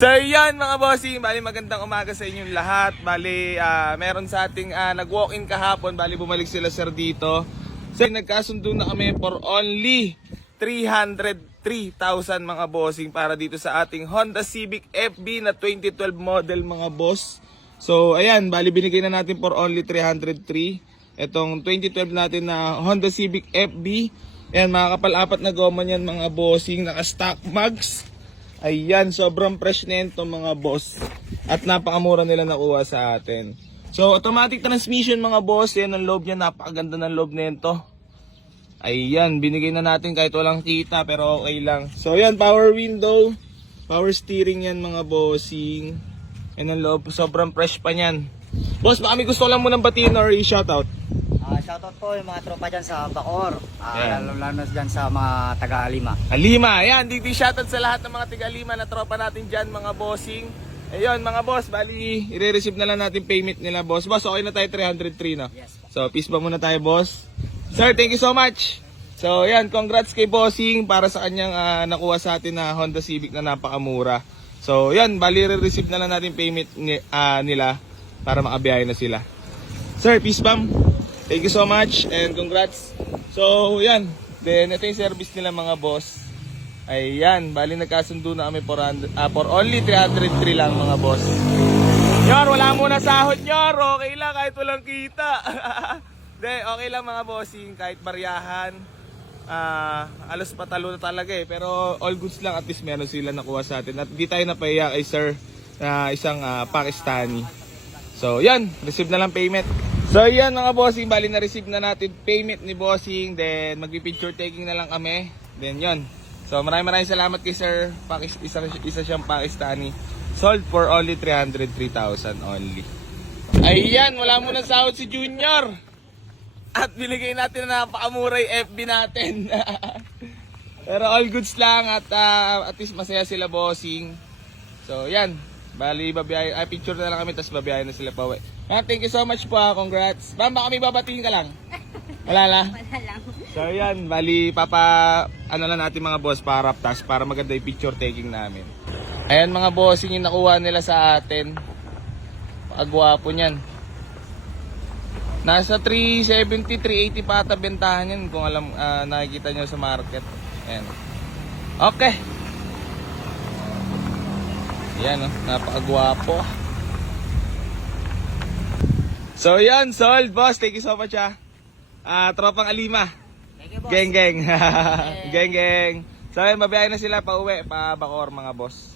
So yan mga bossing, bali magandang umaga sa inyong lahat. Bali meron sa ating nag-walk-in kahapon, bali bumalik sila sir dito. So nagkasundo na kami for only 303,000 mga bossing para dito sa ating Honda Civic FB na 2012 model mga boss. So ayan, bali binigay na natin for only 303 itong 2012 natin na Honda Civic FB. Ayan, mga kapal-apat na goma niyan mga bossing, naka-stock mags. Ayan, sobrang fresh na yun mga boss. At napakamura nila nakuha sa atin. So, automatic transmission mga boss. Yan ang loob niya. Napakaganda ng loob nito. Ayan, binigay na natin kahit walang kita. Pero okay lang. So, yan, power window. Power steering yan mga bossing. Yan ang loob. Sobrang fresh pa yan. Boss, baka may gusto lang mo ng batiin or i-shoutout. Shoutout po yung mga tropa dyan sa Bacoor. Ayan. Lalo dyan sa mga taga-Alima. Alima, ayan, dito shoutout sa lahat ng mga taga-Alima na tropa natin dyan mga bossing. Ayun mga boss, bali i-receive na lang natin payment nila boss. Boss, okay na tayo 303 no? Yes. So, peace ba muna tayo boss? Sir, thank you so much. So, ayan, congrats kay bossing para sa kanyang nakuha sa atin na Honda Civic na napakamura. So, ayan, bali i-receive na lang natin payment nila para makabiyahe na sila. Sir, peace bam. Thank you so much and congrats. So, yan. Then, ito yung service nila mga boss. Ayan, bali nagkasundo na kami for only 303 lang mga boss. Nyor, wala muna sahod nyor. Okay lang kahit walang kita. De, okay lang mga bossing, kahit bariyahan. Alos patalo na talaga eh. Pero all goods lang, at least meron sila nakuha sa atin. At di tayo napahiya kay sir na isang Pakistani. So, yan. Receive na lang payment. So yan mga bossing, bali na-receive na natin payment ni bossing. Then magpi-picture taking na lang kami. Then yon. So maraming salamat kay sir. Isa siyang Pakistani. Sold for only 303,000 only. Ayan, wala muna sahod si Junior. At binigay natin na napakamura yung FB natin. Pero all goods lang at least masaya sila bossing. So yan. Bali, picture na lang kami, tapos babiyahin na sila pa uwi. Thank you so much po, congrats. Bam, baka may babatiin ka lang? Wala lang? Wala lang. So yan, bali, ano lang natin mga boss, para tapos para maganda yung picture taking namin. Ayan mga boss, yung nakuha nila sa atin. Pagwapo niyan. Nasa 370, 380 pa ata bentahan yan, kung alam, nakikita nyo sa market. Ayan. Okay. Yan, oh, napakagwapo. So yan, sold boss. Thank you so much tropang Alima. Thank you, boss. Geng geng. Geng geng. So yan, mabiyahe na sila pa uwi, pa Bacoor mga boss.